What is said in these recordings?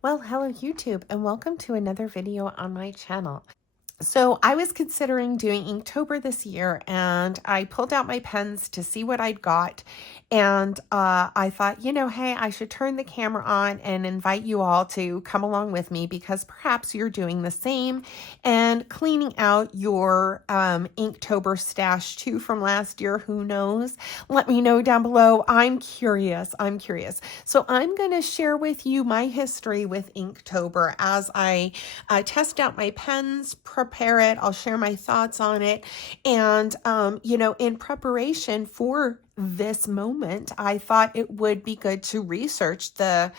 Well, hello YouTube, and welcome to another video on my channel. So I was considering doing Inktober this year, and I pulled out my pens to see what I'd got. And I thought, hey, I should turn the camera on and invite you all to come along with me because perhaps you're doing the same and cleaning out your Inktober stash too from last year. Who knows? Let me know down below. I'm curious. So I'm going to share with you my history with Inktober as I test out my pens, prepare it. I'll share my thoughts on it. And, in preparation for this moment, I thought it would be good to research the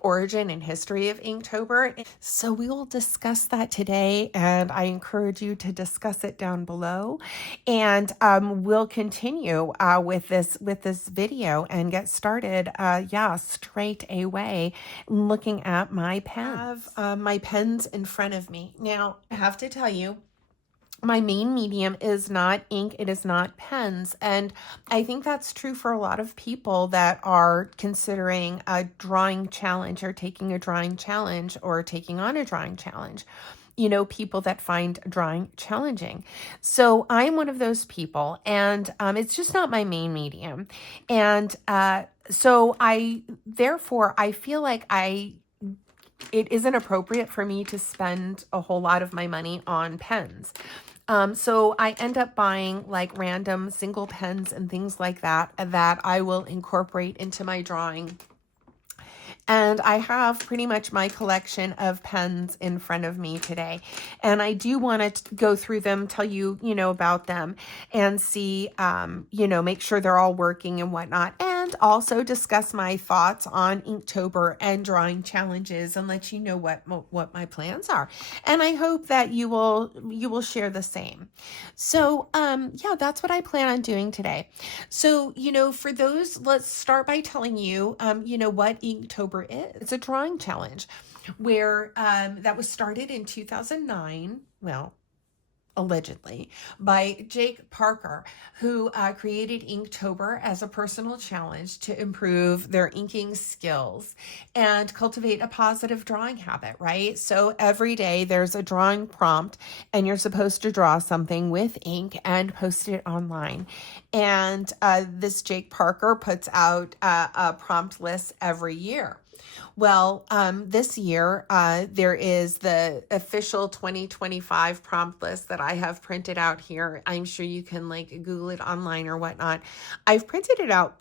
origin and history of Inktober. So we will discuss that today, and I encourage you to discuss it down below. And we'll continue with this video and get started. Straight away looking at my pens. I have my pens in front of me. Now, I have to tell you, my main medium is not ink, it is not pens. And I think that's true for a lot of people that are considering a drawing challenge or taking a drawing challenge or taking on a drawing challenge. People that find drawing challenging. So I'm one of those people, and it's just not my main medium. And so I feel like it isn't appropriate for me to spend a whole lot of my money on pens. So I end up buying like random single pens and things like that I will incorporate into my drawing. And I have pretty much my collection of pens in front of me today. And I do want to go through them, tell you, about them and see, make sure they're all working and whatnot. And also discuss my thoughts on Inktober and drawing challenges and let you know what my plans are. And I hope that you will share the same. So, that's what I plan on doing today. So, for those, let's start by telling you, what Inktober is. It's a drawing challenge where that was started in 2009. Well, allegedly, by Jake Parker, who created Inktober as a personal challenge to improve their inking skills and cultivate a positive drawing habit, right? So every day there's a drawing prompt and you're supposed to draw something with ink and post it online. And this Jake Parker puts out a prompt list every year. Well, this year, there is the official 2025 prompt list that I have printed out here. I'm sure you can Google it online or whatnot. I've printed it out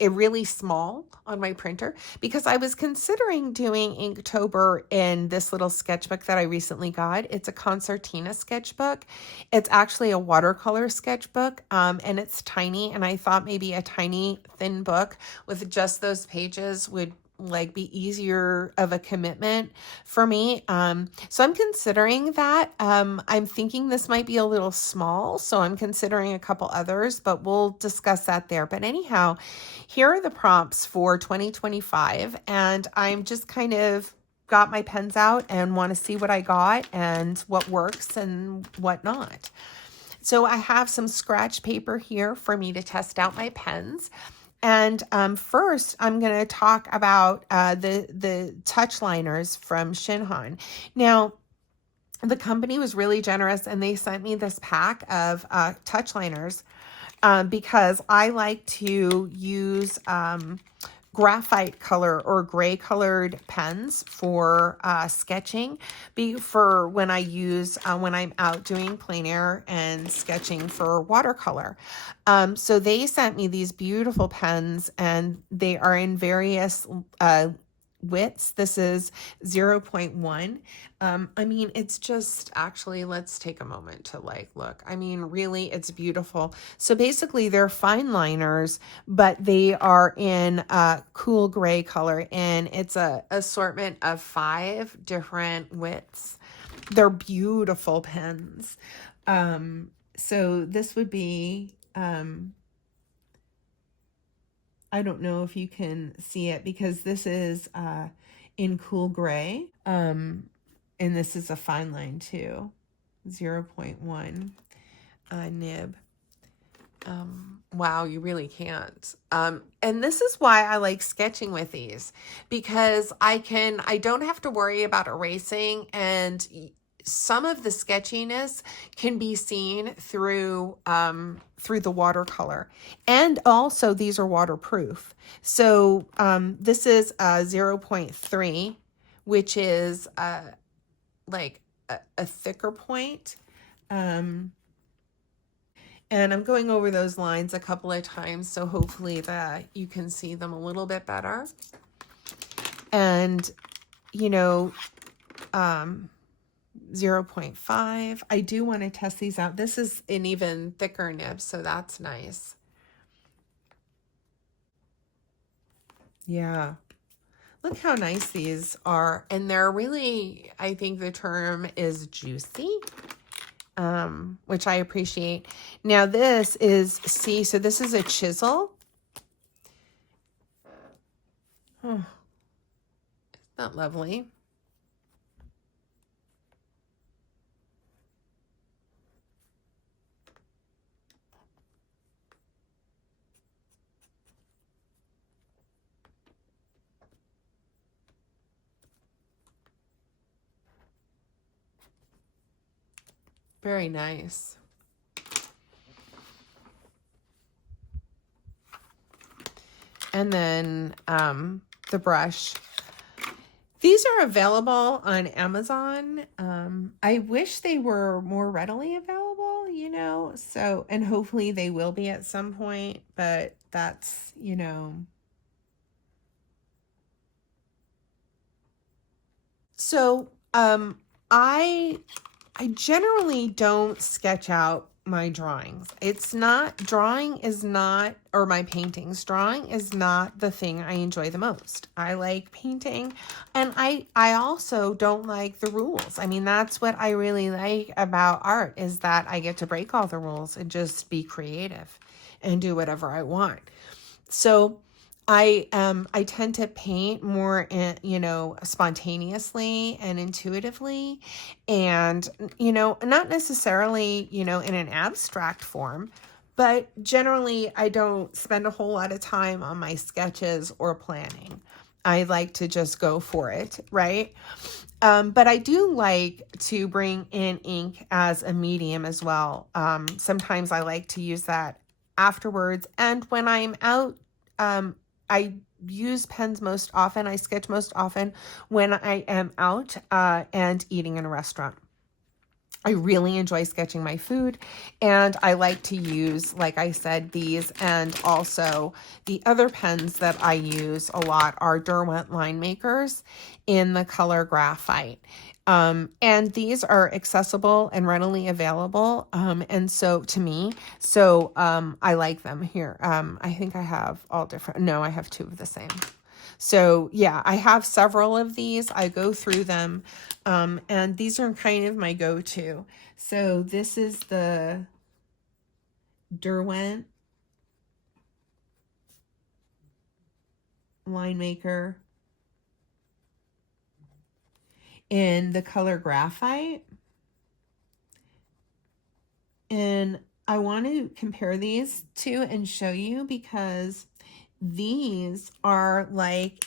really small on my printer because I was considering doing Inktober in this little sketchbook that I recently got. It's a concertina sketchbook. It's actually a watercolor sketchbook, and it's tiny. And I thought maybe a tiny, thin book with just those pages would be easier of a commitment for me. So I'm considering that. I'm thinking this might be a little small, so I'm considering a couple others, but we'll discuss that there. But anyhow, here are the prompts for 2025, and I'm just kind of got my pens out and want to see what I got and what works and what not. So I have some scratch paper here for me to test out my pens. And first, I'm going to talk about the Touchliners from Shinhan. Now, the company was really generous, and they sent me this pack of Touchliners because I like to use graphite color or gray colored pens for sketching for when I use when I'm out doing plein air and sketching for watercolor. So they sent me these beautiful pens, and they are in various widths. This is 0.1. I mean, it's just actually, let's take a moment to look. I mean, really, it's beautiful. So basically they're fine liners, but they are in a cool gray color, and it's a assortment of 5 different widths. They're beautiful pens. So this would be, I don't know if you can see it because this is in cool gray. And this is a fine line too, 0.1 nib. Wow, you really can't. And this is why I like sketching with these, because I don't have to worry about erasing, and some of the sketchiness can be seen through the watercolor. And also these are waterproof. So this is 0.3, which is like a thicker point. And I'm going over those lines a couple of times, so hopefully that you can see them a little bit better. And, you know, 0.5. I do want to test these out. This is an even thicker nib, so that's nice. Yeah. Look how nice these are. And they're really, I think the term is juicy. Which I appreciate. Now this is, see, so this is a chisel. Oh, isn't that lovely? Very nice. And then the brush. These are available on Amazon. I wish they were more readily available, you know, so, and hopefully they will be at some point, but that's, you know. So, I generally don't sketch out my drawings. Drawing is not, or my paintings, drawing is not the thing I enjoy the most. I like painting, and I also don't like the rules. I mean, that's what I really like about art, is that I get to break all the rules and just be creative and do whatever I want. So I tend to paint more, you know, spontaneously and intuitively, and, you know, not necessarily, you know, in an abstract form, but generally I don't spend a whole lot of time on my sketches or planning. I like to just go for it, right? But I do like to bring in ink as a medium as well. Sometimes I like to use that afterwards, and when I'm out, I use pens most often. I sketch most often when I am out and eating in a restaurant. I really enjoy sketching my food, and I like to use, like I said, these, and also the other pens that I use a lot are Derwent line makers in the color graphite. And these are accessible and readily available. And so to me, so I like them here. I think I have all different, no, I have two of the same. So yeah, I have several of these. I go through them, and these are kind of my go-to. So this is the Derwent line maker in the color graphite. And I want to compare these two and show you, because these are like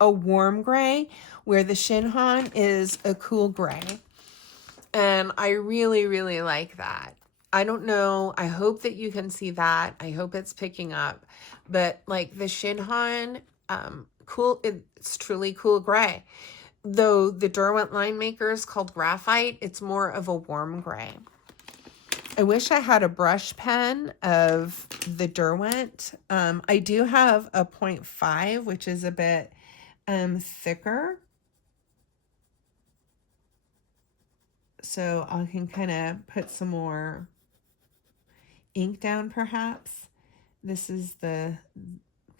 a warm gray, where the Shinhan is a cool gray. And I really, really like that. I don't know. I hope that you can see that. I hope it's picking up. But like the Shinhan, cool, it's truly cool gray. Though the Derwent line maker is called graphite, it's more of a warm gray. I wish I had a brush pen of the Derwent. I do have a 0.5, which is a bit thicker. So I can kind of put some more ink down perhaps. This is the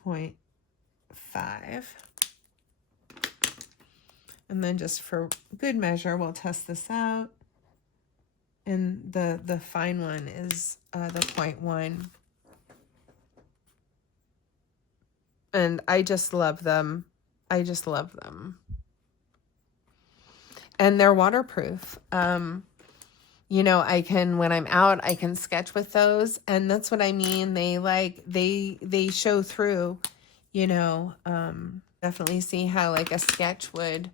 0.5. And then just for good measure, we'll test this out. And the fine one is the 0.1. And I just love them. I just love them. And they're waterproof. you know, I can, when I'm out, I can sketch with those. And that's what I mean. They show through, you know, definitely see how like a sketch would,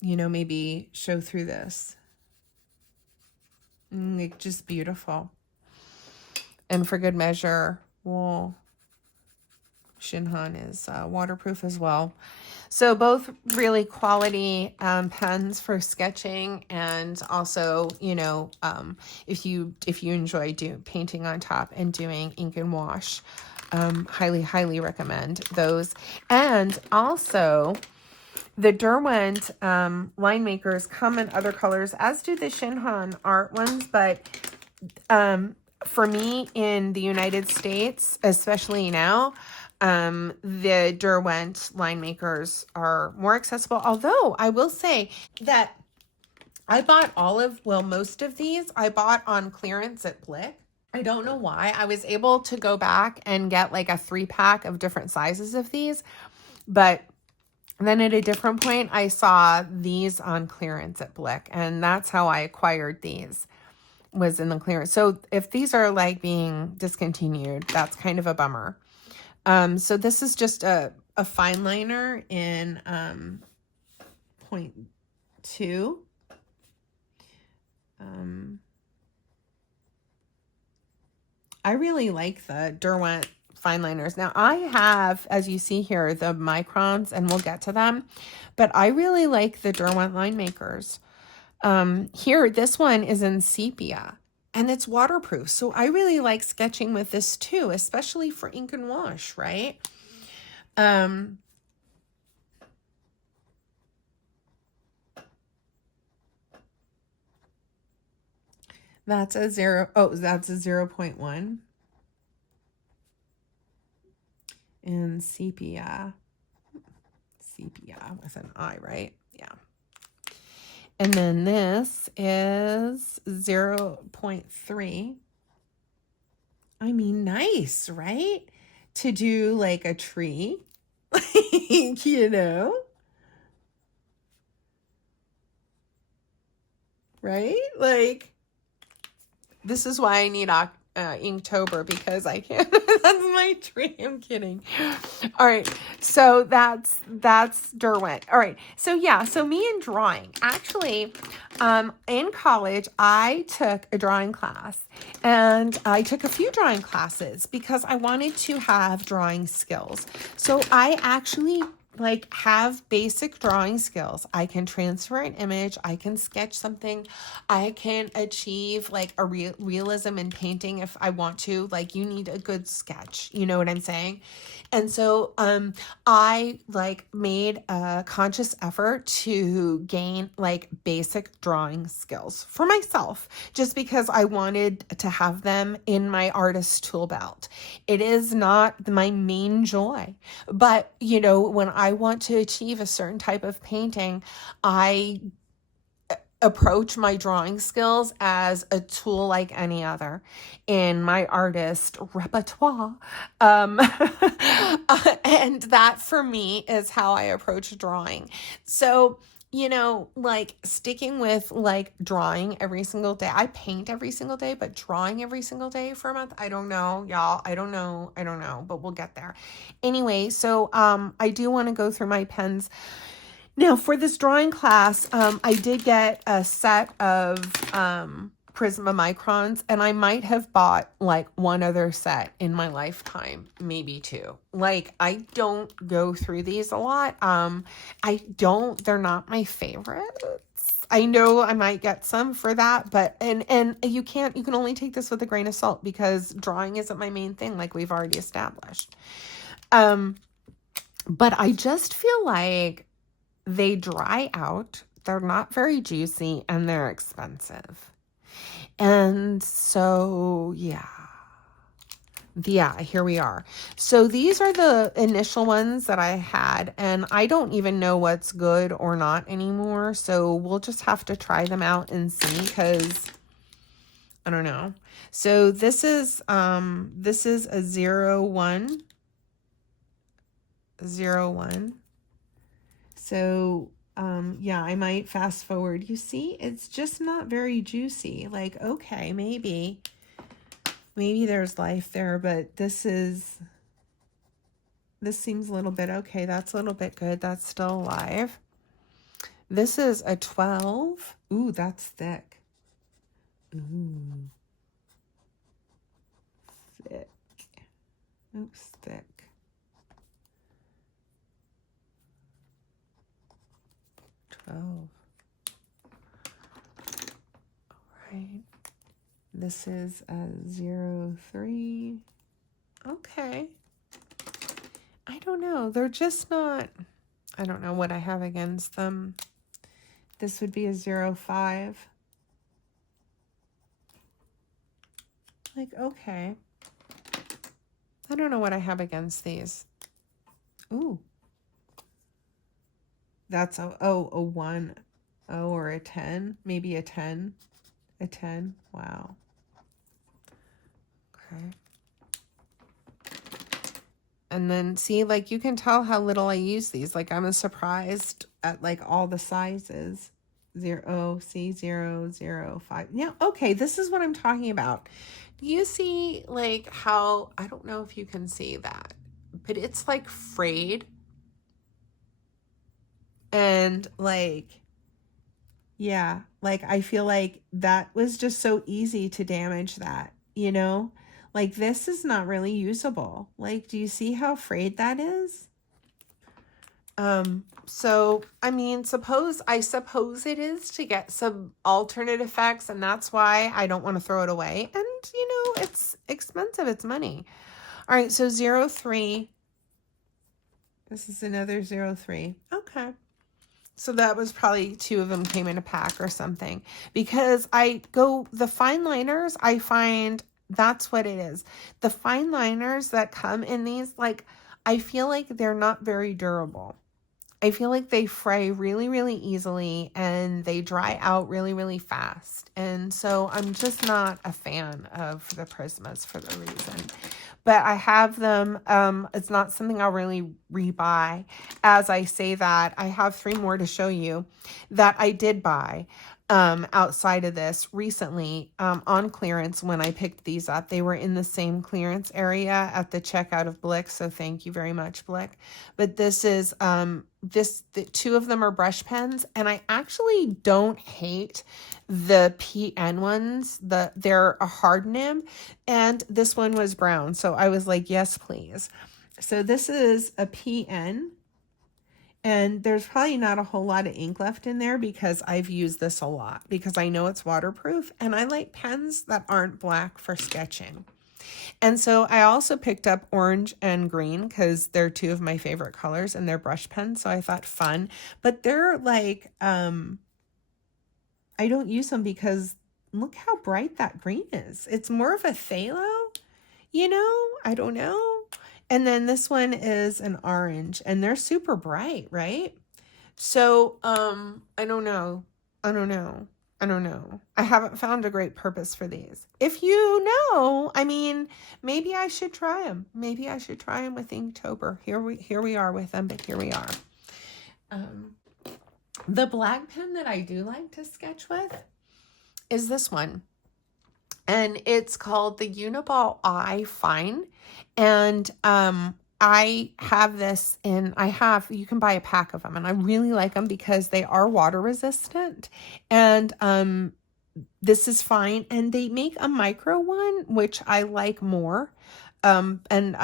you know, maybe show through this. Like just beautiful. And for good measure, well, Shinhan is waterproof as well. So both really quality pens for sketching, and also, you know, if you enjoy painting on top and doing ink and wash, highly recommend those. And also, the Derwent line makers come in other colors, as do the Shinhan art ones, but for me in the United States, especially now, the Derwent line makers are more accessible. Although I will say that I bought most of these I bought on clearance at Blick. I don't know why. I was able to go back and get like a 3-pack of different sizes of these, but then at a different point, I saw these on clearance at Blick, and that's how I acquired these, was in the clearance. So if these are like being discontinued, that's kind of a bummer. So this is just a fine liner in 0.2. I really like the Derwent fine liners. Now I have, as you see here, the Microns, and we'll get to them, but I really like the Derwent line makers. Here, this one is in sepia, and it's waterproof. So I really like sketching with this too, especially for ink and wash, right? That's a 0.1. And sepia with an I, right? Yeah. And then this is 0.3. I mean, nice, right? To do like a tree, you know? Right? Like, this is why I need Inktober, because I can't. That's my tree. I'm kidding. All right. So that's Derwent. All right. So yeah. So me and drawing. Actually, in college, I took a drawing class, and I took a few drawing classes because I wanted to have drawing skills. So I actually like have basic drawing skills. I can transfer an image. I can sketch something. I can achieve like a realism in painting if I want to. Like, you need a good sketch. You know what I'm saying? And so I like made a conscious effort to gain like basic drawing skills for myself, just because I wanted to have them in my artist tool belt. It is not my main joy, but you know, when I want to achieve a certain type of painting, I approach my drawing skills as a tool like any other in my artist repertoire. And that for me is how I approach drawing. So, you know, like sticking with like drawing every single day. I paint every single day, but drawing every single day for a month, I don't know, y'all. I don't know, but we'll get there. Anyway, so I do want to go through my pens. Now, for this drawing class, I did get a set of Prisma Microns, and I might have bought like one other set in my lifetime, maybe two. Like, I don't go through these a lot. They're not my favorites. I know I might get some for that, but, and you can only take this with a grain of salt, because drawing isn't my main thing, like we've already established. But I just feel like they dry out, they're not very juicy, and they're expensive. And so, yeah, here we are. So these are the initial ones that I had, and I don't even know what's good or not anymore. So we'll just have to try them out and see, because I don't know. So this is a 01. So Yeah, I might fast forward. You see, it's just not very juicy. Like, okay, maybe there's life there, but this seems a little bit okay. That's a little bit good. That's still alive. This is a 12. Ooh, that's thick. Ooh. Thick. Oops, thick. All right. This is a 03. Okay. I don't know. They're just not, I don't know what I have against them. This would be a 05. Like, okay. I don't know what I have against these. Ooh. That's a 1, or a 10, maybe a 10. A 10. Wow. Okay. And then see, like, you can tell how little I use these. Like, I'm surprised at like all the sizes. 0, C, 0, 0, 5. Yeah, okay, this is what I'm talking about. Do you see like how, I don't know if you can see that, but it's like frayed. And like, yeah, like I feel like that was just so easy to damage that, you know? Like this is not really usable. Like, do you see how frayed that is? So, I mean, I suppose it is to get some alternate effects, and that's why I don't want to throw it away. And, you know, it's expensive. It's money. All right, so 03. This is another 03. Okay. So that was probably 2 of them came in a pack or something. Because the fine liners, I find that's what it is. The fine liners that come in these, like, I feel like they're not very durable. I feel like they fray really, really easily and they dry out really, really fast. And so I'm just not a fan of the Prismas for the reason. But I have them. It's not something I'll really rebuy. As I say that, I have 3 more to show you that I did buy outside of this recently on clearance when I picked these up. They were in the same clearance area at the checkout of Blick, so thank you very much, Blick. But this is the 2 of them are brush pens, and I actually don't hate the PN ones. They're a hard nib, and this one was brown, so I was like, yes, please. So this is a PN. And there's probably not a whole lot of ink left in there because I've used this a lot because I know it's waterproof and I like pens that aren't black for sketching. And so I also picked up orange and green because they're 2 of my favorite colors and they're brush pens. So I thought fun, but they're like, I don't use them because look how bright that green is. It's more of a phthalo, you know, I don't know. And then this one is an orange and they're super bright, right? So, I don't know. I haven't found a great purpose for these. If you know, I mean, maybe I should try them. Maybe I should try them with Inktober. Here we are with them, but here we are. The black pen that I do like to sketch with is this one. And it's called the Uniball Eye Fine. And I have this you can buy a pack of them, and I really like them because they are water resistant. And this is fine. And they make a micro one, which I like more. And not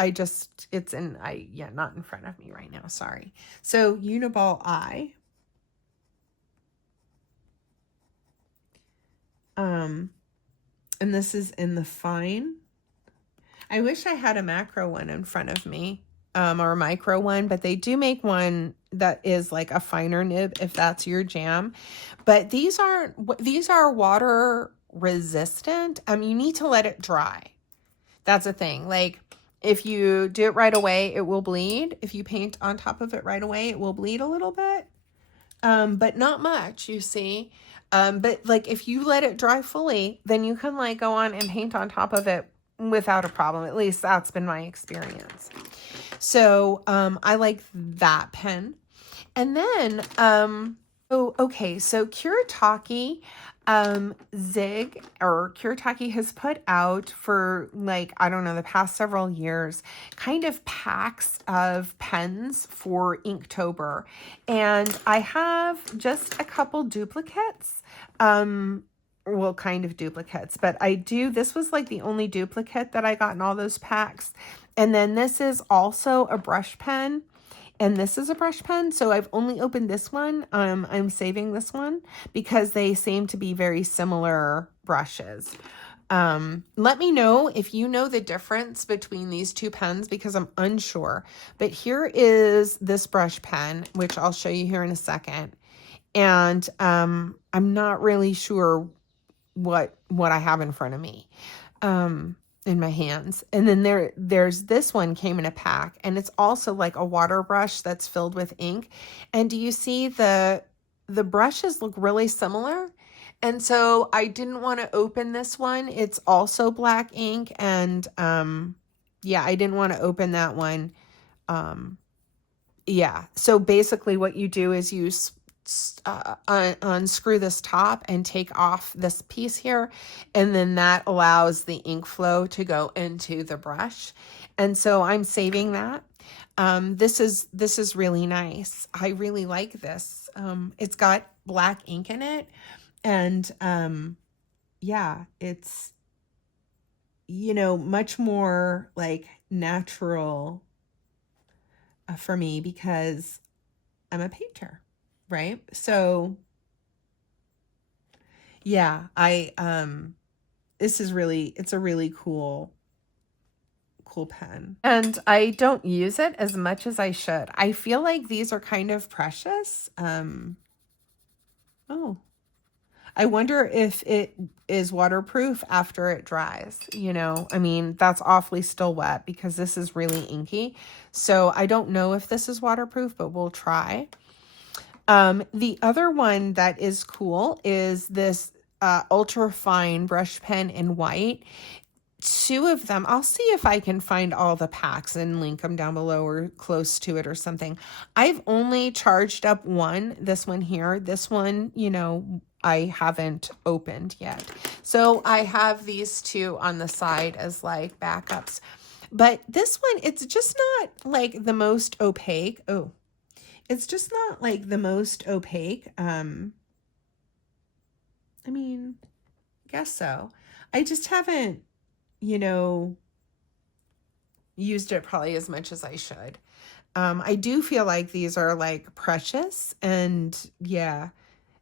in front of me right now. Sorry. So Uniball Eye. And this is in the fine. I wish I had a macro one in front of me, or a micro one, but they do make one that is like a finer nib if that's your jam. But these are water resistant. You need to let it dry. That's a thing. Like if you do it right away, it will bleed. If you paint on top of it right away, it will bleed a little bit. But not much, you see. But like if you let it dry fully, then you can like go on and paint on top of it without a problem. At least that's been my experience. So I like that pen. And then, oh, okay, so Kuretake, Zig, or Kuretake has put out for like, I don't know, the past several years, kind of packs of pens for Inktober. And I have just a couple duplicates, well, kind of duplicates, but this was like the only duplicate that I got in all those packs. And then this is also a brush pen. And this is a brush pen, so I've only opened this one. I'm saving this one because they seem to be very similar brushes. Let me know if you know the difference between these two pens because I'm unsure. But here is this brush pen, which I'll show you here in a second. And I'm not really sure what I have in front of me. In my hands. And then there's this one came in a pack, and it's also like a water brush that's filled with ink. And do you see the brushes look really similar? And so I didn't want to open this one. It's also black ink, and yeah, I didn't want to open that one. Yeah, so basically what you do is you unscrew this top and take off this piece here, and then that allows the ink flow to go into the brush. And so I'm saving that. This is really nice. I really like this. It's got black ink in it, and yeah, it's, you know, much more like natural for me because I'm a painter. Right? So yeah, this is really, it's a really cool pen. And I don't use it as much as I should. I feel like these are kind of precious. Oh, I wonder if it is waterproof after it dries. You know, I mean, that's awfully still wet because this is really inky. So I don't know if this is waterproof, but we'll try. The other one that is cool is this ultra fine brush pen in white. Two of them. I'll see if I can find all the packs and link them down below or close to it or something. I've only charged up one, this one here. This one, you know, I haven't opened yet. So I have these two on the side as like backups. But this one, it's just not like the most opaque. Oh, it's just not like the most opaque. I mean, I guess so. I just haven't, you know, used it probably as much as I should. I do feel like these are like precious, and yeah,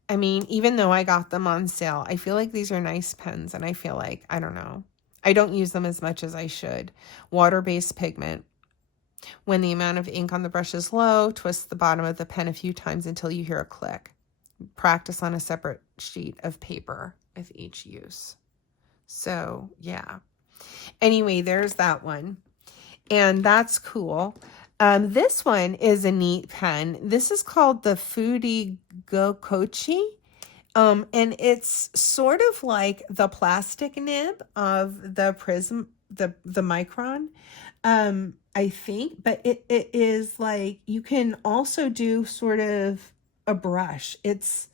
I mean, even though I got them on sale, I feel like these are nice pens, and I feel like, I don't know, I don't use them as much as I should. Water-based pigment. When the amount of ink on the brush is low, twist the bottom of the pen a few times until you hear a click. Practice on a separate sheet of paper with each use. So, yeah. Anyway, there's that one. And that's cool. This one is a neat pen. This is called the Foodie Gokochi. And it's sort of like the plastic nib of the Prism, the Micron. I think, but it is like, you can also do sort of a brush. It's,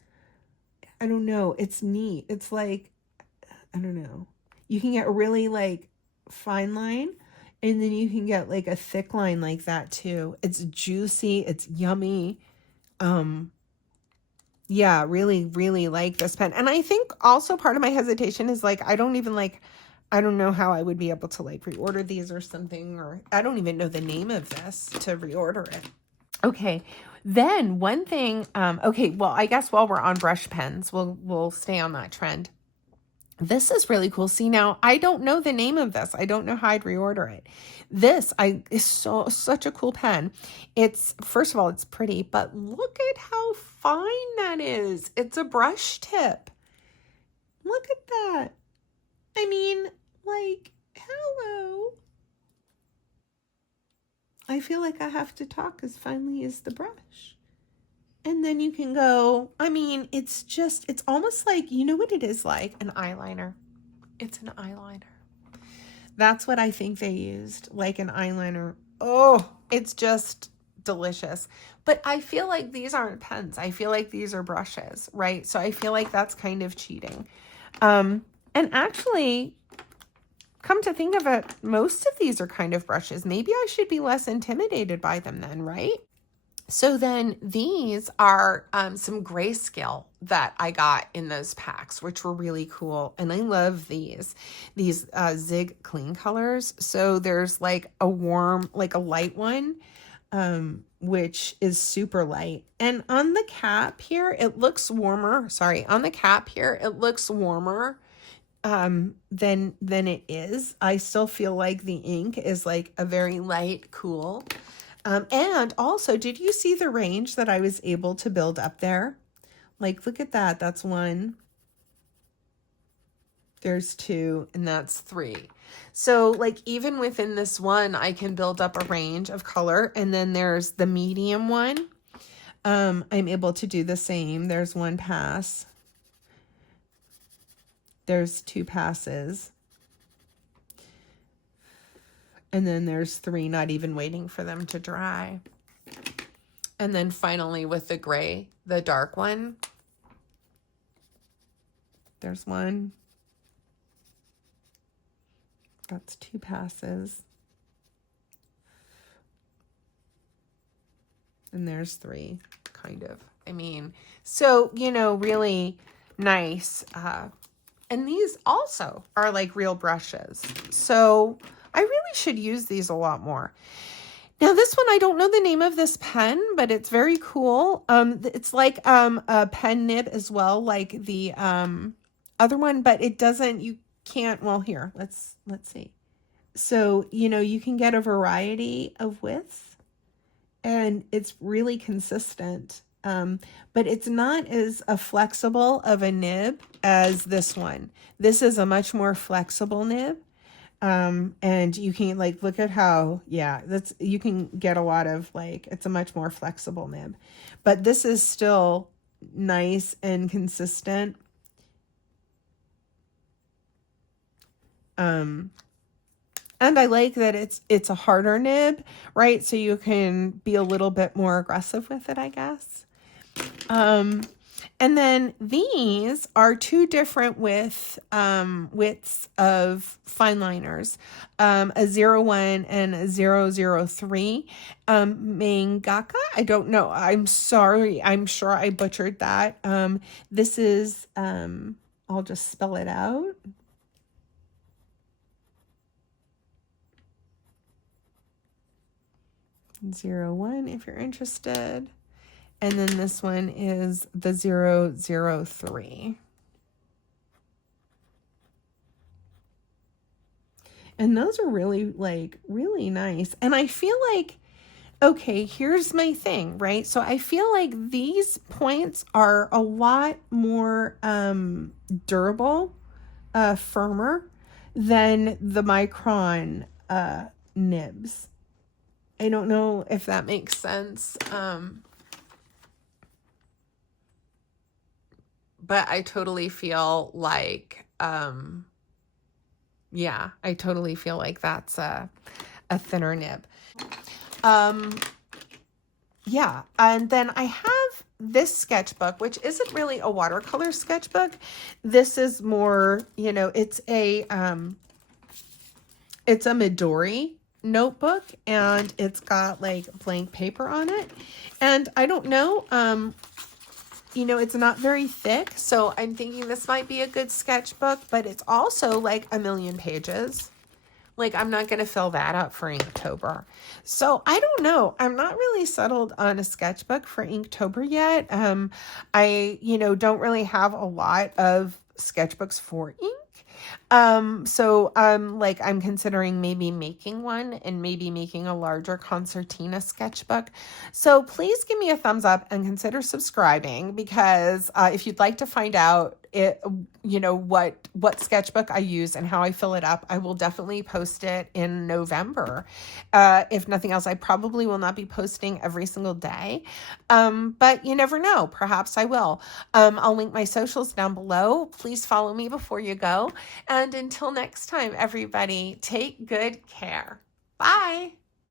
I don't know, it's neat. It's like, I don't know. You can get a really like fine line, and then you can get like a thick line like that too. It's juicy, it's yummy. Yeah, really, really like this pen. And I think also part of my hesitation is like, I don't know how I would be able to like reorder these or something, or I don't even know the name of this to reorder it. Okay, then one thing, okay, well, I guess while we're on brush pens, we'll stay on that trend. This is really cool. See, now I don't know the name of this. I don't know how I'd reorder it. This is such a cool pen. It's, first of all, it's pretty, but look at how fine that is. It's a brush tip. Look at that. I mean, like, hello. I feel like I have to talk as finely as the brush. And then you can go, I mean, it's just, it's almost like, you know what it is like? An eyeliner. It's an eyeliner. That's what I think they used, like an eyeliner. Oh, it's just delicious. But I feel like these aren't pens. I feel like these are brushes, right? So I feel like that's kind of cheating. And actually, come to think of it, most of these are kind of brushes. Maybe I should be less intimidated by them then, right? So then these are some grayscale that I got in those packs, which were really cool. And I love these Zig clean colors. So there's like a warm, like a light one, which is super light. And on the cap here, it looks warmer. Sorry, on the cap here, it looks warmer than it is. I still feel like the ink is like a very light, cool. And also, did you see the range that I was able to build up there? Like, look at that. That's 1. There's 2, and that's 3. So, like, even within this one, I can build up a range of color. And then there's the medium one. I'm able to do the same. There's 1 pass. There's 2 passes. And then there's 3, not even waiting for them to dry. And then finally with the gray, the dark one, there's 1. That's 2 passes. And there's 3, kind of. I mean, so, you know, really nice. And these also are like real brushes. So I really should use these a lot more. Now this one, I don't know the name of this pen, but it's very cool. It's like a pen nib as well, like the other one, but it doesn't, you can't, well here, let's see. So, you know, you can get a variety of widths and it's really consistent. But it's not as flexible of a nib as this one. This is a much more flexible nib. And you can like, look at how, yeah, you can get a lot of like, it's a much more flexible nib, but this is still nice and consistent. And I like that it's a harder nib, right? So you can be a little bit more aggressive with it, I guess. And then these are 2 different widths of fine liners, a 01 and a 003. Mangaka, I don't know. I'm sorry. I'm sure I butchered that. This is, I'll just spell it out. '01 if you're interested. And then this one is the 003. And those are really like really nice. And I feel like, okay, here's my thing, right? So I feel like these points are a lot more durable, firmer than the Micron nibs. I don't know if that makes sense. But I totally feel like, yeah, I totally feel like that's a thinner nib. Yeah, and then I have this sketchbook, which isn't really a watercolor sketchbook. This is more, you know, it's a Midori notebook, and it's got like blank paper on it. And I don't know, you know, it's not very thick, so I'm thinking this might be a good sketchbook, but it's also like 1,000,000 pages. Like, I'm not going to fill that up for Inktober. So I don't know. I'm not really settled on a sketchbook for Inktober yet. I, you know, don't really have a lot of sketchbooks for ink. Like I'm considering maybe making one and maybe making a larger concertina sketchbook. So please give me a thumbs up and consider subscribing, because if you'd like to find out you know, what sketchbook I use and how I fill it up, I will definitely post it in November. If nothing else, I probably will not be posting every single day. But you never know, perhaps I will. I'll link my socials down below. Please follow me before you go. And until next time, everybody, take good care. Bye.